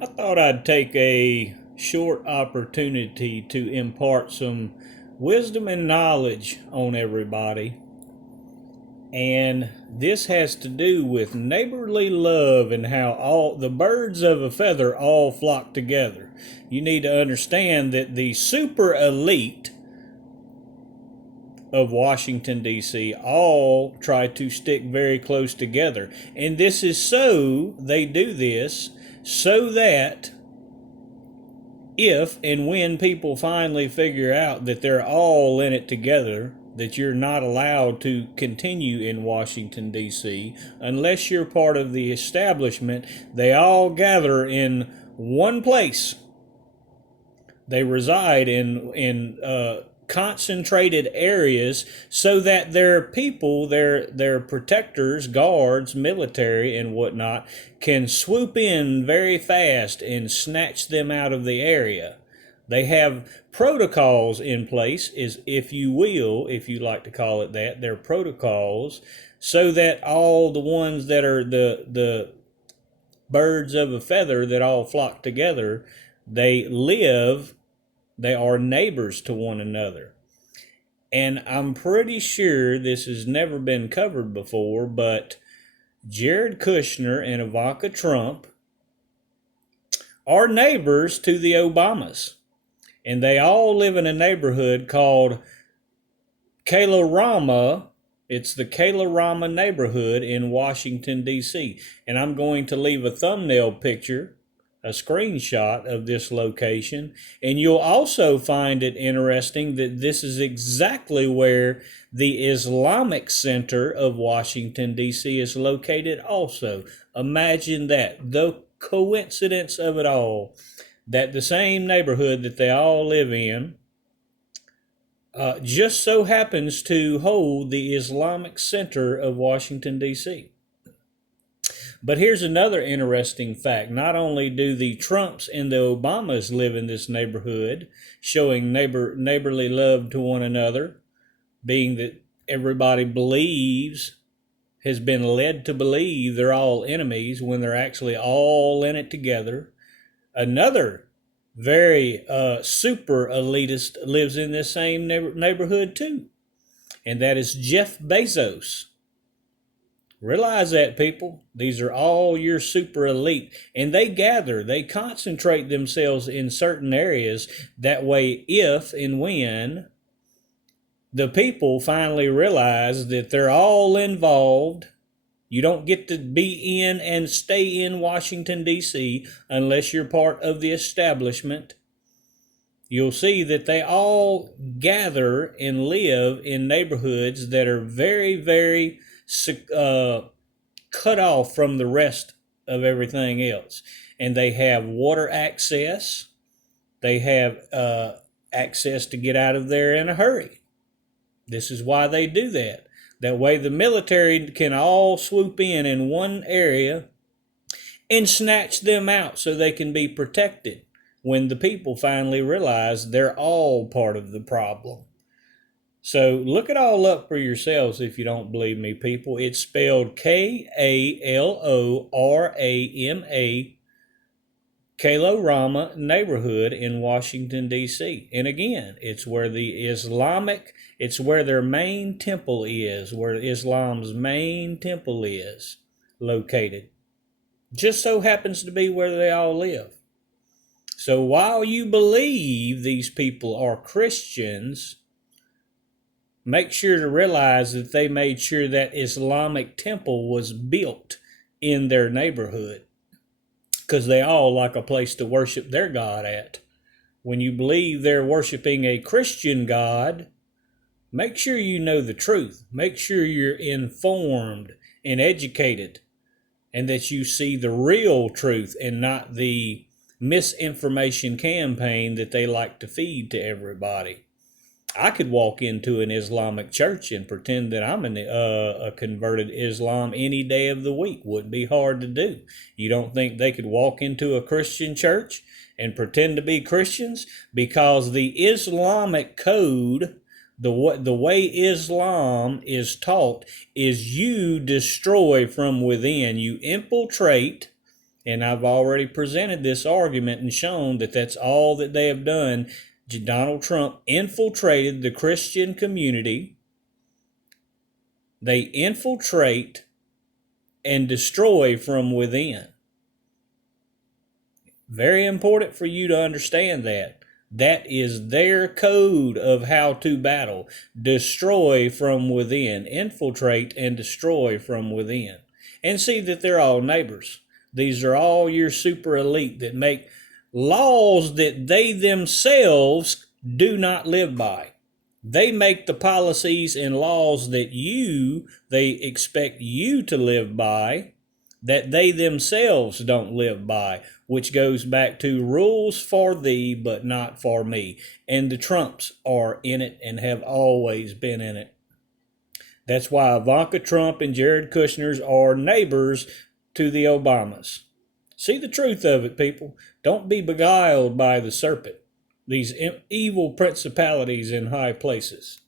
I thought I'd take a short opportunity to impart some wisdom and knowledge on everybody. And this has to do with neighborly love and how all the birds of a feather all flock together. You need to understand that the super elite of Washington, D.C., all try to stick very close together. And this is they do this so that if and when people finally figure out that they're all in it together, that you're not allowed to continue in Washington, D.C., unless you're part of the establishment, they all gather in one place. They reside in concentrated areas so that their people, their protectors, guards, military, and whatnot, can swoop in very fast and snatch them out of the area. They have protocols in place, is if you will, if you like to call it that, they're protocols, so that all the ones that are the birds of a feather that all flock together, they are neighbors to one another. And I'm pretty sure this has never been covered before, but Jared Kushner and Ivanka Trump are neighbors to the Obamas. And they all live in a neighborhood called Kalarama. It's the Kalarama neighborhood in Washington, D.C. And I'm going to leave a thumbnail picture, a screenshot of this location. And you'll also find it interesting that this is exactly where the Islamic Center of Washington, D.C. is located also. Imagine that, the coincidence of it all, that the same neighborhood that they all live in just so happens to hold the Islamic Center of Washington, D.C. But here's another interesting fact. Not only do the Trumps and the Obamas live in this neighborhood, showing neighborly love to one another, being that everybody has been led to believe they're all enemies when they're actually all in it together. Another very super elitist lives in this same neighborhood too, and that is Jeff Bezos. Realize that, people. These are all your super elite, and they concentrate themselves in certain areas. That way, if and when the people finally realize that they're all involved, you don't get to be in and stay in Washington, D.C. unless you're part of the establishment. You'll see that they all gather and live in neighborhoods that are very, very cut off from the rest of everything else. And they have water access. They have access to get out of there in a hurry. This is why they do that. That way the military can all swoop in one area and snatch them out so they can be protected when the people finally realize they're all part of the problem. So look it all up for yourselves if you don't believe me, people. It's spelled Kalorama, Kalorama neighborhood in Washington, D.C. And again, it's where it's where their main temple is, where Islam's main temple is located. Just so happens to be where they all live. So while you believe these people are Christians, make sure to realize that they made sure that Islamic temple was built in their neighborhood, because they all like a place to worship their God at. When you believe they're worshiping a Christian God, make sure you know the truth. Make sure you're informed and educated, and that you see the real truth and not the misinformation campaign that they like to feed to everybody. I could walk into an Islamic church and pretend that I'm a converted Islam any day of the week. Wouldn't be hard to do. You don't think they could walk into a Christian church and pretend to be Christians? Because the Islamic code, the way Islam is taught, is you destroy from within. You infiltrate And I've already presented this argument and shown that that's all that they have done. Donald Trump infiltrated the Christian community. They infiltrate and destroy from within. Very important for you to understand that. That is their code of how to battle. Destroy from within. Infiltrate and destroy from within. And see that they're all neighbors. These are all your super elite that make laws that they themselves do not live by. They make the policies and laws that they expect you to live by, that they themselves don't live by, which goes back to rules for thee, but not for me. And the Trumps are in it and have always been in it. That's why Ivanka Trump and Jared Kushners are neighbors to the Obamas. See the truth of it, people. Don't be beguiled by the serpent, these evil principalities in high places.